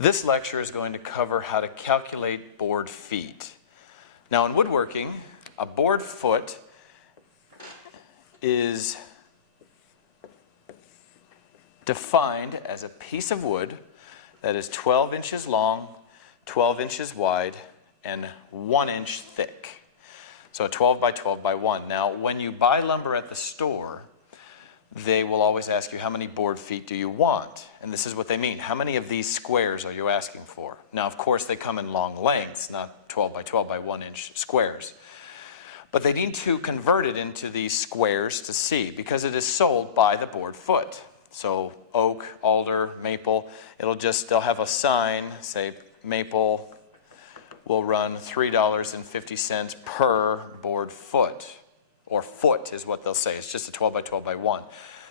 This lecture is going to cover how to calculate board feet. Now in woodworking, a board foot is defined as a piece of wood that is 12 inches long, 12 inches wide, and 1 inch thick. So 12 by 12 by 1. Now when you buy lumber at the store, they will always ask you, how many board feet do you want? And this is what they mean. How many of these squares are you asking for? Now, of course, they come in long lengths, not 12 by 12 by 1 inch squares. But they need to convert it into these squares to see, because it is sold by the board foot. So oak, alder, maple, they'll have a sign, say maple will run $3.50 per board foot. Or foot is what they'll say. It's just a 12 by 12 by 1.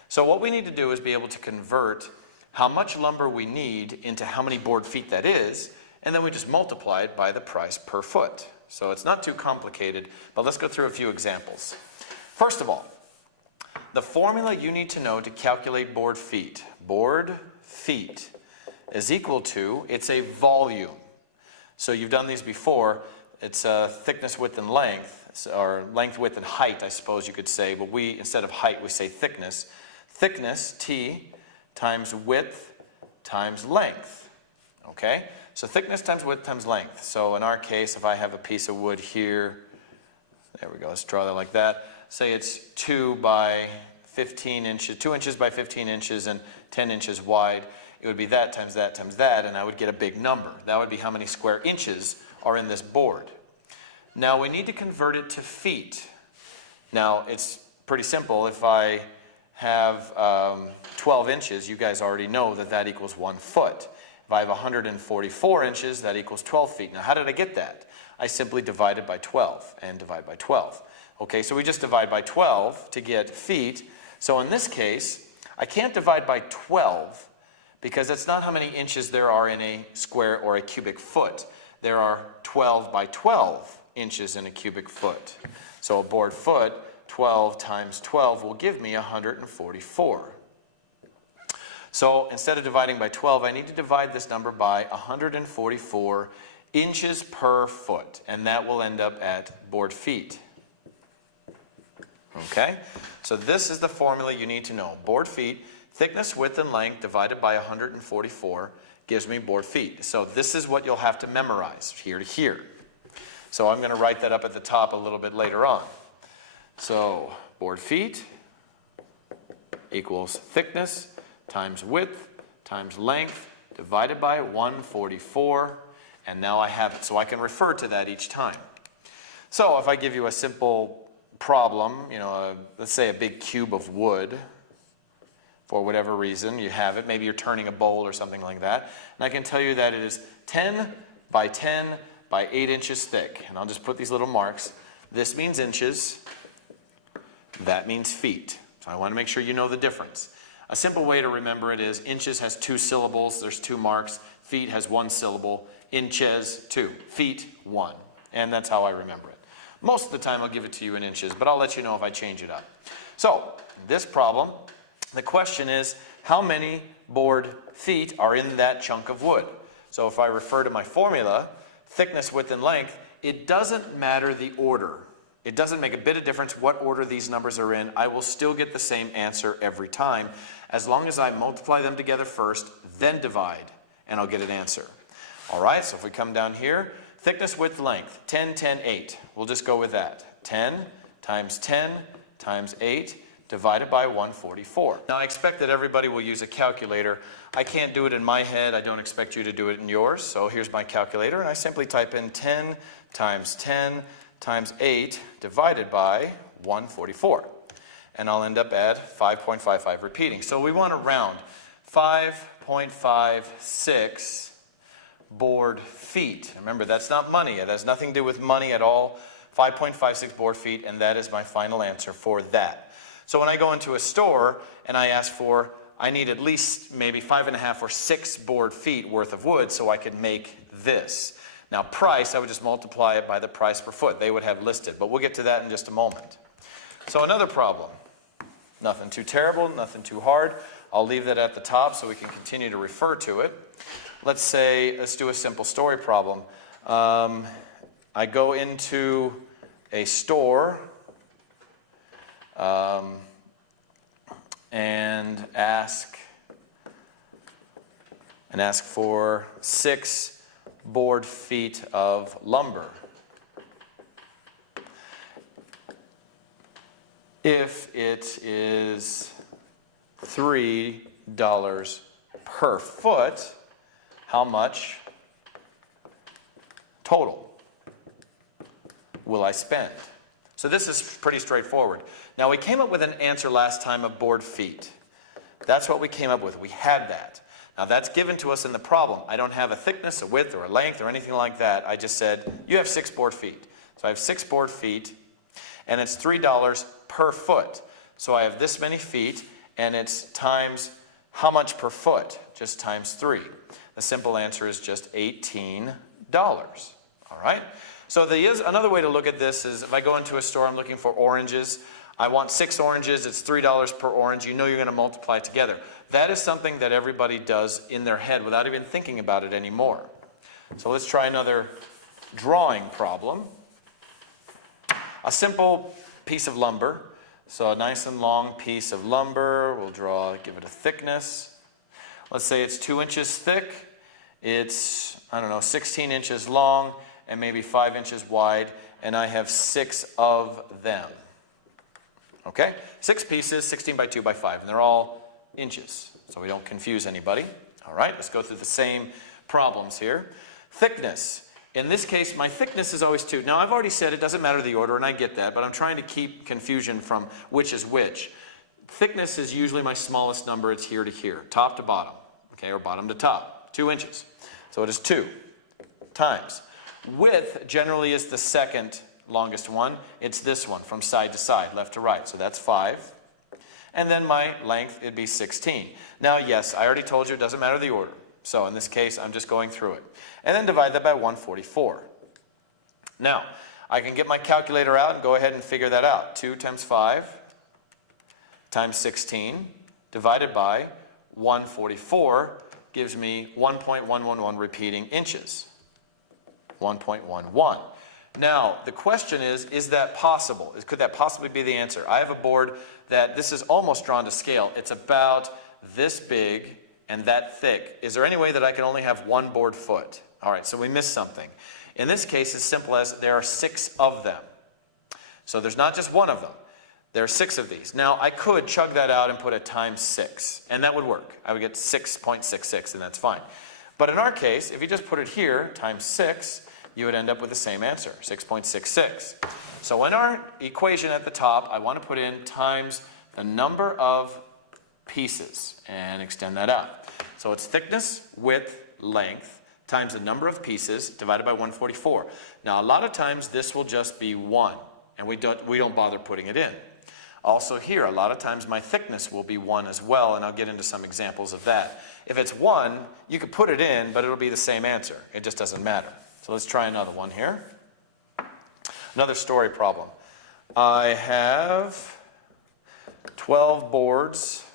So what we need to do is be able to convert how much lumber we need into how many board feet that is, and then we just multiply it by the price per foot. So it's not too complicated, but let's go through a few examples. First of all, the formula you need to know to calculate board feet is equal to, it's a volume. So you've done these before. It's thickness, width, and length, or length, width, and height, I suppose you could say, but instead of height, we say thickness. Thickness, T, times width times length, okay? So thickness times width times length. So in our case, if I have a piece of wood here, there we go, let's draw that like that. Say it's 2 by 15 inches, 2 inches by 15 inches and 10 inches wide. It would be that times that times that, and I would get a big number. That would be how many square inches are in this board. Now we need to convert it to feet. Now it's pretty simple. If I have 12 inches, you guys already know that that equals 1 foot. If I have 144 inches, that equals 12 feet. Now how did I get that? I simply divided by 12 and divide by 12. Okay, so we just divide by 12 to get feet. So in this case, I can't divide by 12 because that's not how many inches there are in a square or a cubic foot. There are 12 by 12 inches in a cubic foot. So a board foot, 12 times 12 will give me 144. So instead of dividing by 12, I need to divide this number by 144 inches per foot, and that will end up at board feet. Okay? So this is the formula you need to know. Board feet, thickness, width, and length divided by 144 gives me board feet. So this is what you'll have to memorize here to here. So I'm going to write that up at the top a little bit later on. So board feet equals thickness times width times length divided by 144. And now I have it, so I can refer to that each time. So if I give you a simple problem, let's say a big cube of wood, for whatever reason, you have it. Maybe you're turning a bowl or something like that. And I can tell you that it is 10 by 10 by 8 inches thick. And I'll just put these little marks. This means inches. That means feet. So I want to make sure you know the difference. A simple way to remember it is inches has 2 syllables. There's 2 marks. Feet has 1 syllable. Inches, 2. Feet, 1. And that's how I remember it. Most of the time I'll give it to you in inches, but I'll let you know if I change it up. So, this problem, the question is, how many board feet are in that chunk of wood? So if I refer to my formula, thickness, width, and length, it doesn't matter the order. It doesn't make a bit of difference what order these numbers are in. I will still get the same answer every time, as long as I multiply them together first, then divide, and I'll get an answer. All right, so if we come down here, thickness, width, length, 10, 10, 8. We'll just go with that. 10 times 8 divided by 144. Now I expect that everybody will use a calculator. I can't do it in my head. I don't expect you to do it in yours. So here's my calculator, and I simply type in 10 times 8 divided by 144. And I'll end up at 5.55 repeating. So we want to round 5.56 board feet. Remember, that's not money. It has nothing to do with money at all. 5.56 board feet, and that is my final answer for that. So when I go into a store and I ask for, I need at least maybe 5.5 or 6 board feet worth of wood so I could make this. Now price, I would just multiply it by the price per foot. They would have listed, but we'll get to that in just a moment. So another problem. Nothing too terrible, nothing too hard. I'll leave that at the top so we can continue to refer to it. let's say, let's do a simple story problem. I go into a store and ask for 6 board feet of lumber. If it is $3 per foot, how much total will I spend? So this is pretty straightforward. Now we came up with an answer last time of board feet. That's what we came up with. We had that. Now that's given to us in the problem. I don't have a thickness, a width, or a length, or anything like that. I just said, you have 6 board feet. So I have 6 board feet, and it's $3 per foot. So I have this many feet, and it's times how much per foot? Just times 3. The simple answer is just $18. All right? So another way to look at this is if I go into a store, I'm looking for oranges. I want 6 oranges, it's $3 per orange. You know you're going to multiply together. That is something that everybody does in their head without even thinking about it anymore. So let's try another drawing problem. A simple piece of lumber. So a nice and long piece of lumber. We'll give it a thickness. Let's say it's 2 inches thick. It's, 16 inches long and maybe 5 inches wide. And I have 6 of them. Okay? 6 pieces, 16 by 2 by 5. And they're all inches, so we don't confuse anybody. All right, let's go through the same problems here. Thickness. In this case, my thickness is always 2. Now, I've already said it doesn't matter the order, and I get that, but I'm trying to keep confusion from which is which. Thickness is usually my smallest number. It's here to here, top to bottom, okay, or bottom to top, 2 inches. So it is 2 times. Width generally is the second longest one. It's this one from side to side, left to right, so that's 5. And then my length, it'd be 16. Now, yes, I already told you it doesn't matter the order. So in this case, I'm just going through it. And then divide that by 144. Now, I can get my calculator out and go ahead and figure that out. 2 times 5 times 16 divided by 144 gives me 1.111 repeating inches. 1.11. Now, the question is that possible? Could that possibly be the answer? I have a board that this is almost drawn to scale. It's about this big and that thick. Is there any way that I can only have 1 board foot? All right, so we missed something. In this case, it's simple as there are 6 of them. So there's not just 1 of them. There are 6 of these. Now, I could chug that out and put a times 6, and that would work. I would get 6.66, and that's fine. But in our case, if you just put it here, times 6, you would end up with the same answer, 6.66. So in our equation at the top, I want to put in times the number of pieces and extend that out. So it's thickness, width, length times the number of pieces divided by 144. Now a lot of times this will just be 1, and we don't bother putting it in. Also here, a lot of times my thickness will be 1 as well, and I'll get into some examples of that. If it's 1, you could put it in, but it'll be the same answer. It just doesn't matter. So let's try another one here. Another story problem. I have 12 boards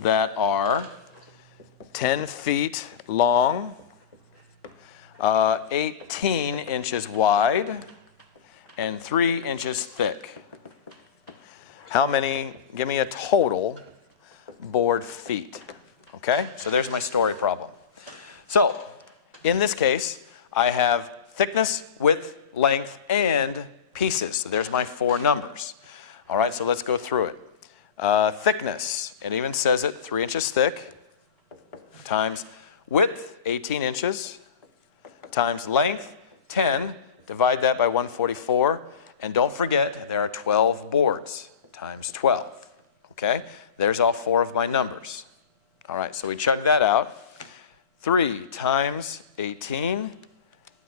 that are 10 feet long, 18 inches wide, and 3 inches thick. How many? Give me a total board feet. Okay? So there's my story problem. So, in this case, I have thickness, width, length, and pieces. So there's my 4 numbers. All right, so let's go through it. Thickness, it even says it, 3 inches thick, times width, 18 inches, times length, 10, divide that by 144, and don't forget there are 12 boards, times 12. Okay, there's all 4 of my numbers. All right, so we chug that out. 3 times 18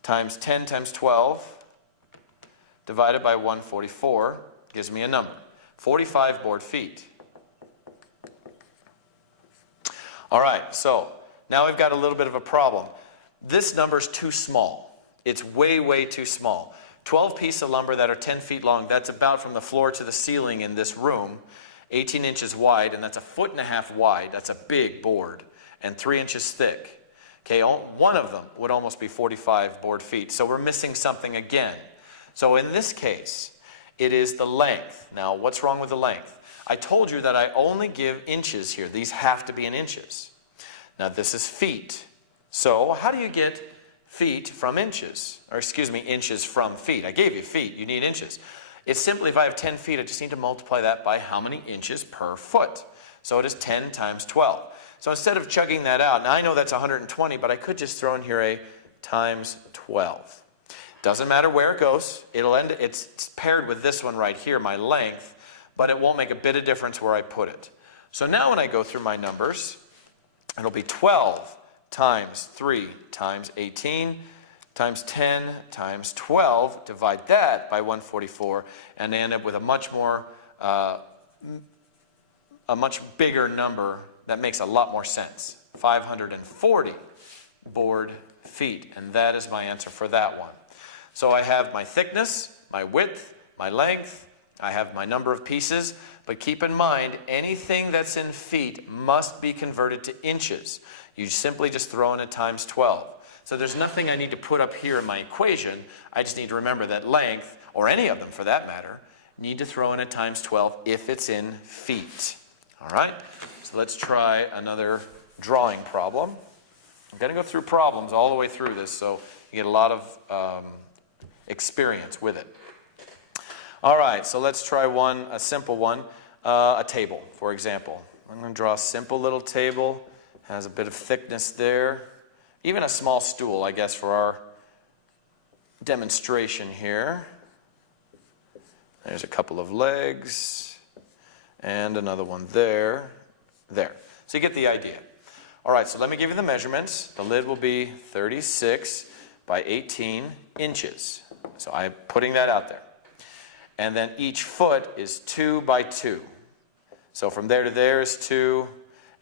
times 10 times 12 divided by 144 gives me a number. 45 board feet. All right, so now we've got a little bit of a problem. This number's too small. It's way, way too small. 12 pieces of lumber that are 10 feet long, that's about from the floor to the ceiling in this room, 18 inches wide, and that's 1.5 feet wide. That's a big board. and 3 inches thick. Okay, one of them would almost be 45 board feet. So we're missing something again. So in this case, it is the length. Now, what's wrong with the length? I told you that I only give inches here. These have to be in inches. Now, this is feet. So how do you get feet from inches? Or excuse me, inches from feet. I gave you feet. You need inches. It's simply, if I have 10 feet, I just need to multiply that by how many inches per foot. So it is 10 times 12. So instead of chugging that out, now I know that's 120, but I could just throw in here a times 12. Doesn't matter where it goes. It's paired with this one right here, my length, but it won't make a bit of difference where I put it. So now when I go through my numbers, it'll be 12 times 3 times 18 times 10 times 12. Divide that by 144 and end up with a much bigger number that makes a lot more sense. 540 board feet. And that is my answer for that one. So I have my thickness, my width, my length. I have my number of pieces. But keep in mind, anything that's in feet must be converted to inches. You simply just throw in a times 12. So there's nothing I need to put up here in my equation. I just need to remember that length, or any of them for that matter, need to throw in a times 12 if it's in feet. All right? So let's try another drawing problem. I'm going to go through problems all the way through this so you get a lot of experience with it. All right, so let's try a simple one, a table, for example. I'm going to draw a simple little table. Has a bit of thickness there. Even a small stool, I guess, for our demonstration here. There's a couple of legs. And another one there. There. So you get the idea. All right, so let me give you the measurements. The lid will be 36 by 18 inches. So I'm putting that out there. And then each foot is 2 by 2. So from there to there is 2,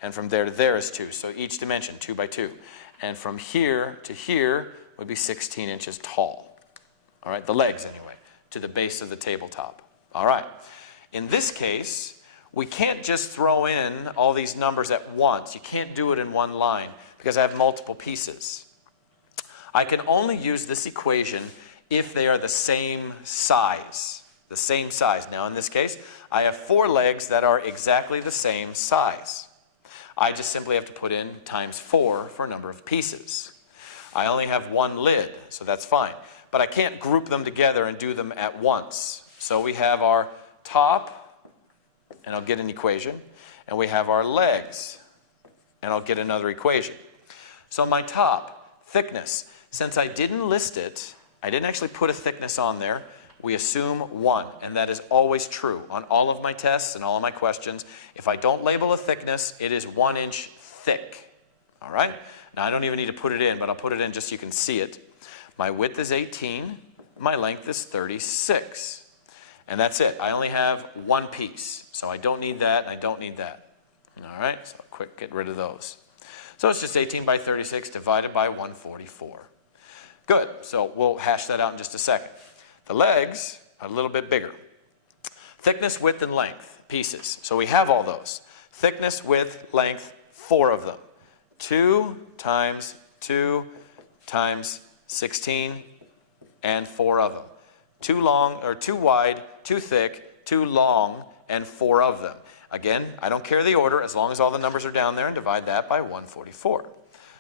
and from there to there is 2. So each dimension, 2 by 2. And from here to here would be 16 inches tall. All right, the legs anyway, to the base of the tabletop. All right. In this case, we can't just throw in all these numbers at once. You can't do it in one line because I have multiple pieces. I can only use this equation if they are the same size. The same size. Now in this case, I have 4 legs that are exactly the same size. I just simply have to put in times 4 for a number of pieces. I only have 1 lid, so that's fine. But I can't group them together and do them at once. So we have our top, and I'll get an equation. And we have our legs, and I'll get another equation. So my top, thickness, since I didn't list it, I didn't actually put a thickness on there, we assume 1, and that is always true on all of my tests and all of my questions. If I don't label a thickness, it is 1 inch thick. All right? Now I don't even need to put it in, but I'll put it in just so you can see it. My width is 18, my length is 36. And that's it. I only have 1 piece. So I don't need that, and I don't need that. All right? So quick, get rid of those. So it's just 18 by 36 divided by 144. Good. So we'll hash that out in just a second. The legs are a little bit bigger. Thickness, width, and length, pieces. So we have all those. Thickness, width, length, 4 of them. 2 times 2 times 16, and 4 of them. 2 long, or 2 wide, 2 thick, 2 long, and 4 of them. Again, I don't care the order as long as all the numbers are down there, and divide that by 144.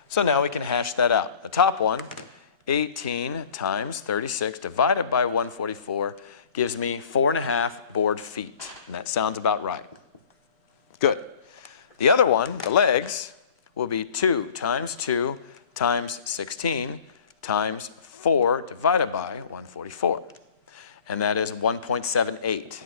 So now we can hash that out. The top one, 18 times 36 divided by 144 gives me 4.5 board feet. And that sounds about right. Good. The other one, the legs, will be 2 times 2 times 16 times 4 divided by 144. And that is 1.78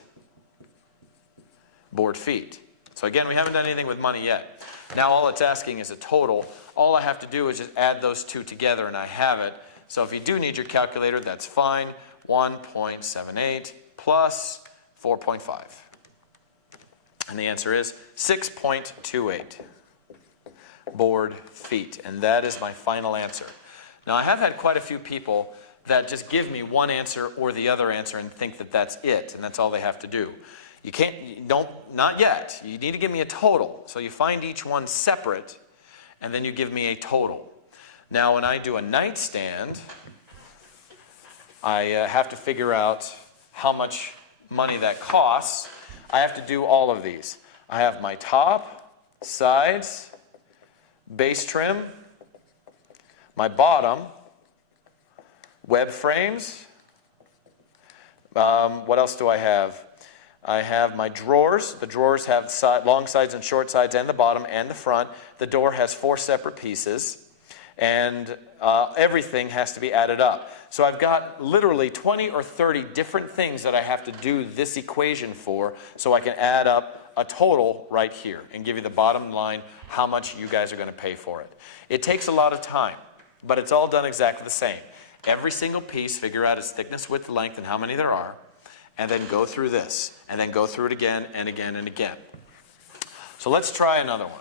board feet. So again, we haven't done anything with money yet. Now all it's asking is a total. All I have to do is just add those two together and I have it. So if you do need your calculator, that's fine. 1.78 plus 4.5. And the answer is 6.28 board feet. And that is my final answer. Now I have had quite a few people that just give me one answer or the other answer and think that that's it, and that's all they have to do. You can't, not yet. You need to give me a total. So you find each one separate, and then you give me a total. Now when I do a nightstand, I have to figure out how much money that costs. I have to do all of these. I have my top, sides, base trim, my bottom, web frames. What else do I have? I have my drawers. The drawers have long sides and short sides and the bottom and the front. The door has 4 separate pieces. And everything has to be added up. So I've got literally 20 or 30 different things that I have to do this equation for so I can add up a total right here and give you the bottom line how much you guys are going to pay for it. It takes a lot of time, but it's all done exactly the same. Every single piece, figure out its thickness, width, length, and how many there are, and then go through this, and then go through it again and again and again. So let's try another one.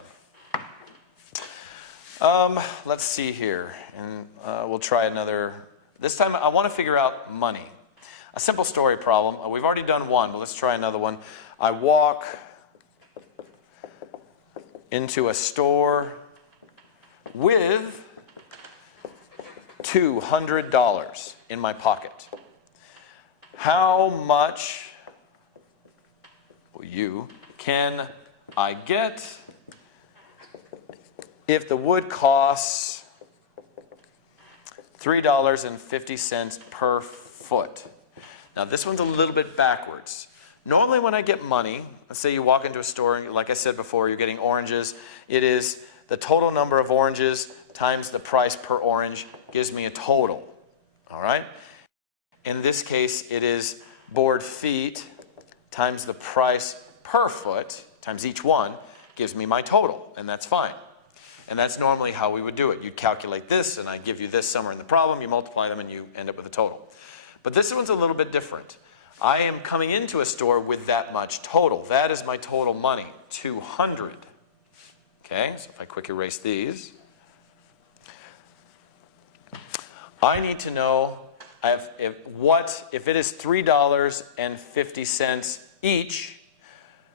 Let's see here, and we'll try another. This time I want to figure out money. A simple story problem. We've already done one, but let's try another one. I walk into a store with $200 in my pocket. How much can I get if the wood costs $3.50 per foot? Now this one's a little bit backwards. Normally when I get money, let's say you walk into a store, and like I said before, you're getting oranges. It is the total number of oranges times the price per orange gives me a total. All right? In this case, it is board feet times the price per foot times each one gives me my total, and that's fine. And that's normally how we would do it. You'd calculate this, and I give you this somewhere in the problem, you multiply them, and you end up with a total. But this one's a little bit different. I am coming into a store with that much total. That is my total money, 200. Okay, so if I quick erase these. I need to know if it is $3.50 each,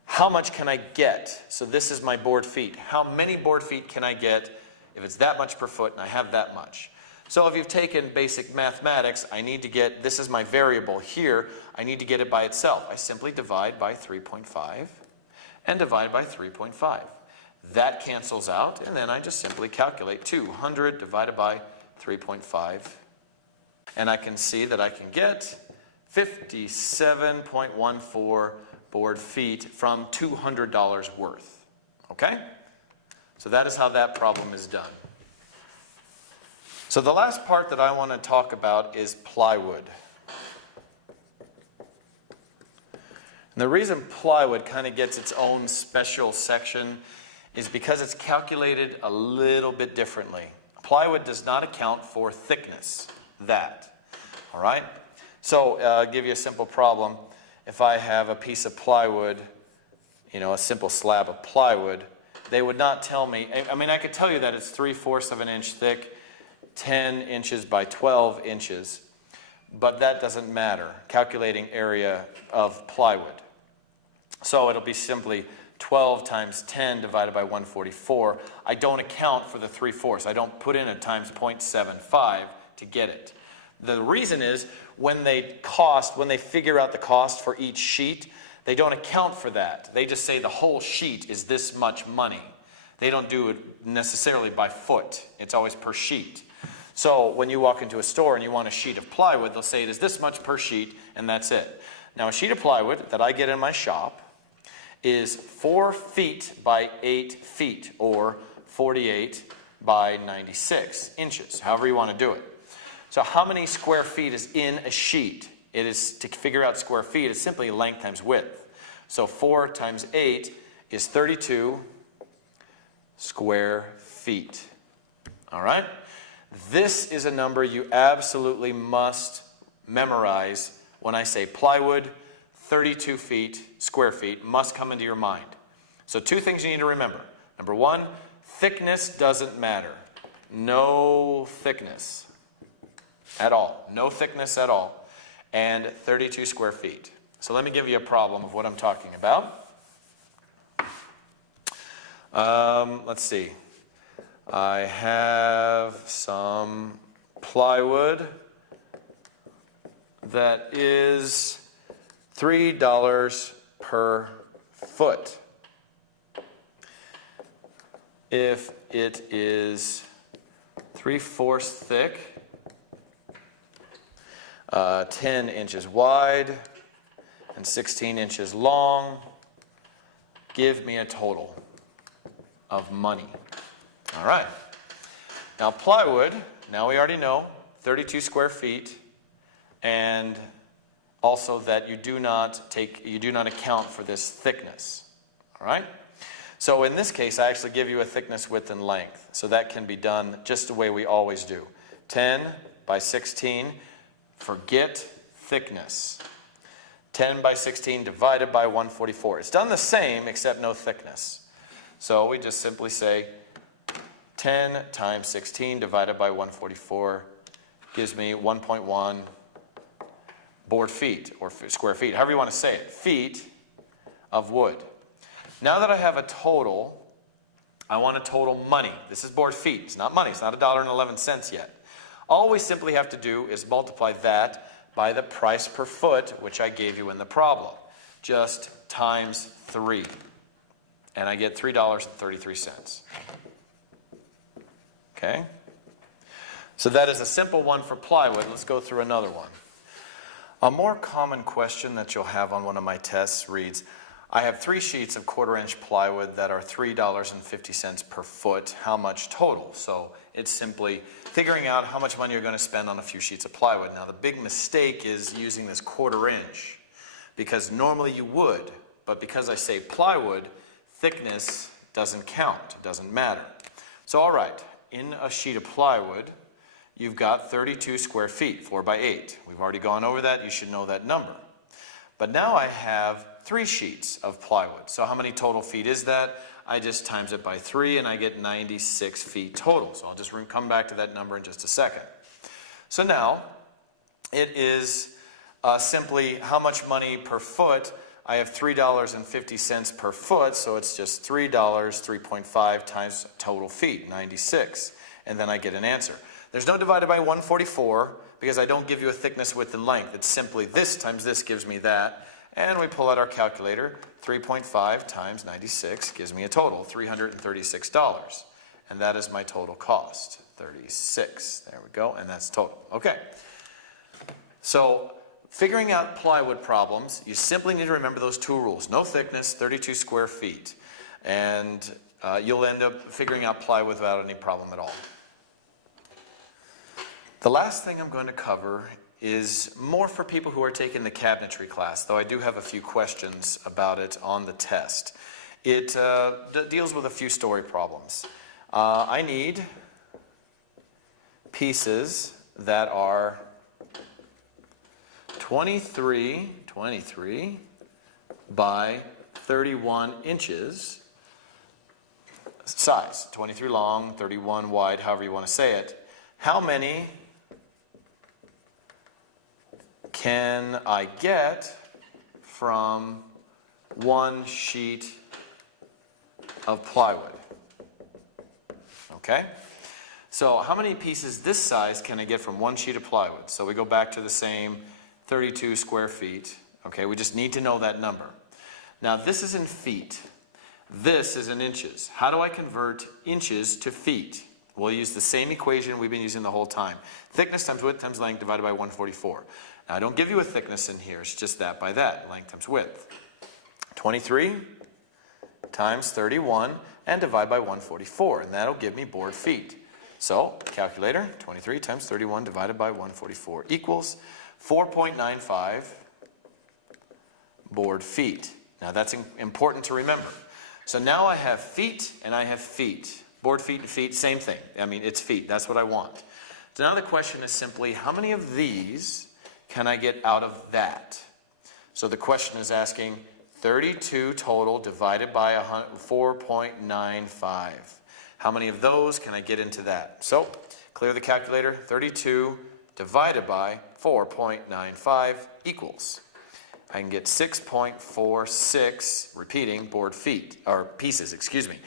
how much can I get? So this is my board feet. How many board feet can I get if it's that much per foot and I have that much? So if you've taken basic mathematics, I need to get, this is my variable here, I need to get it by itself. I simply divide by 3.5 and divide by 3.5. That cancels out, and then I just simply calculate 200 divided by 3.5. And I can see that I can get 57.14 board feet from $200 worth. Okay? So that is how that problem is done. So the last part that I want to talk about is plywood. And the reason plywood kind of gets its own special section is because it's calculated a little bit differently. Plywood does not account for thickness, all right? So I'll give you a simple problem. If I have a piece of plywood, a simple slab of plywood, they would not tell me, I mean, I could tell you that it's 3/4 of an inch thick, 10 inches by 12 inches, but that doesn't matter, calculating area of plywood. So it'll be simply 12 times 10 divided by 144. I don't account for the 3/4. I don't put in a times 0.75 to get it. The reason is when they figure out the cost for each sheet, they don't account for that. They just say the whole sheet is this much money. They don't do it necessarily by foot. It's always per sheet. So when you walk into a store and you want a sheet of plywood, they'll say it is this much per sheet, and that's it. Now a sheet of plywood that I get in my shop is 4 feet by 8 feet, or 48 by 96 inches, however you want to do it. So how many square feet is in a sheet? It is, to figure out square feet, it's simply length times width. So 4 times 8 is 32 square feet. All right? This is a number you absolutely must memorize when I say plywood. 32 square feet must come into your mind. So 2 things you need to remember. Number 1, thickness doesn't matter. No thickness at all. No thickness at all. And 32 square feet. So let me give you a problem of what I'm talking about. Let's see. I have some plywood that is $3 per foot. If it is 3/4 thick, 10 inches wide, and 16 inches long, give me a total of money. All right. Now plywood, now we already know, 32 square feet, and also that you do not account for this thickness. All right? So in this case, I actually give you a thickness, width, and length. So that can be done just the way we always do. 10 by 16, forget thickness. 10 by 16 divided by 144. It's done the same except no thickness. So we just simply say 10 times 16 divided by 144 gives me 1.1 board feet, or square feet, however you want to say it, feet of wood. Now that I have a total, I want a total money. This is board feet. It's not money. It's not $1.11 yet. All we simply have to do is multiply that by the price per foot, which I gave you in the problem. Just times 3. And I get $3.33. Okay? So that is a simple one for plywood. Let's go through another one. A more common question that you'll have on one of my tests reads, I have 3 sheets of 1/4 inch plywood that are $3.50 per foot. How much total? So it's simply figuring out how much money you're going to spend on a few sheets of plywood. Now the big mistake is using this 1/4 inch, because normally you would, but because I say plywood, thickness doesn't count, it doesn't matter. So all right, in a sheet of plywood, you've got 32 square feet, 4 by 8. We've already gone over that, you should know that number. But now I have 3 sheets of plywood. So how many total feet is that? I just times it by 3 and I get 96 feet total. So I'll just come back to that number in just a second. So now it is simply how much money per foot. I have $3.50 per foot, so it's just $3, 3.5 times total feet, 96. And then I get an answer. There's no divided by 144 because I don't give you a thickness, width, and length. It's simply this times this gives me that. And we pull out our calculator. 3.5 times 96 gives me a total, $336. And that is my total cost, 36. There we go, and that's total. Okay. So figuring out plywood problems, you simply need to remember those 2 rules. No thickness, 32 square feet. And you'll end up figuring out plywood without any problem at all. The last thing I'm going to cover is more for people who are taking the cabinetry class, though I do have a few questions about it on the test. It deals with a few story problems. I need pieces that are 23 by 31 inches size, 23 long, 31 wide, however you want to say it. How many can I get from 1 sheet of plywood? Okay? So how many pieces this size can I get from 1 sheet of plywood? So we go back to the same 32 square feet. Okay, we just need to know that number. Now this is in feet. This is in inches. How do I convert inches to feet? We'll use the same equation we've been using the whole time. Thickness times width times length divided by 144. Now I don't give you a thickness in here, it's just that by that, length times width. 23 times 31 and divide by 144, and that'll give me board feet. So, calculator, 23 times 31 divided by 144 equals 4.95 board feet. Now that's important to remember. So now I have feet and I have feet. Board feet and feet, same thing. I mean, it's feet. That's what I want. So now the question is simply, how many of these can I get out of that? So the question is asking 32 total divided by 4.95. How many of those can I get into that? So clear the calculator. 32 divided by 4.95 equals. I can get 6.46, repeating, board feet, or pieces, excuse me.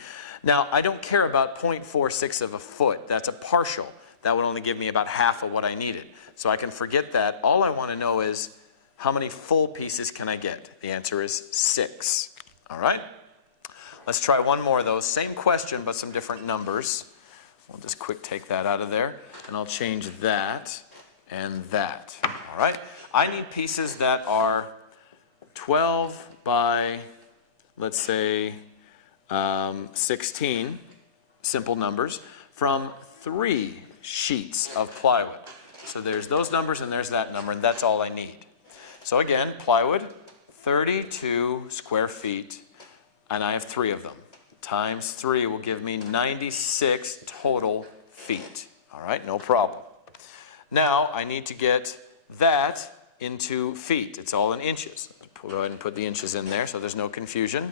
Now, I don't care about 0.46 of a foot. That's a partial. That would only give me about half of what I needed. So I can forget that. All I want to know is how many full pieces can I get? The answer is 6. All right? Let's try one more of those. Same question, but some different numbers. We'll just quick take that out of there, and I'll change that and that. All right? I need pieces that are 12 by, let's say, 16, simple numbers, from 3 sheets of plywood. So there's those numbers and there's that number, and that's all I need. So again, plywood, 32 square feet, and I have 3 of them. Times 3 will give me 96 total feet. All right, no problem. Now I need to get that into feet. It's all in inches. Go ahead and put the inches in there so there's no confusion.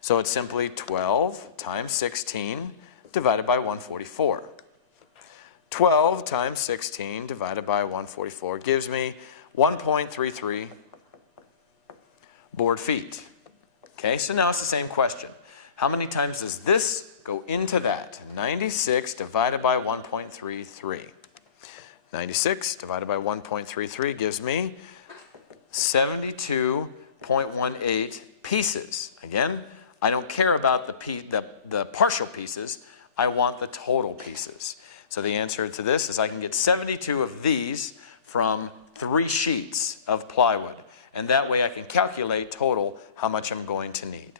So it's simply 12 times 16 divided by 144. 12 times 16 divided by 144 gives me 1.33 board feet. Okay, so now it's the same question. How many times does this go into that? 96 divided by 1.33. 96 divided by 1.33 gives me 72.18 pieces. Again, I don't care about the partial pieces. I want the total pieces. So the answer to this is I can get 72 of these from 3 sheets of plywood. And that way I can calculate total how much I'm going to need.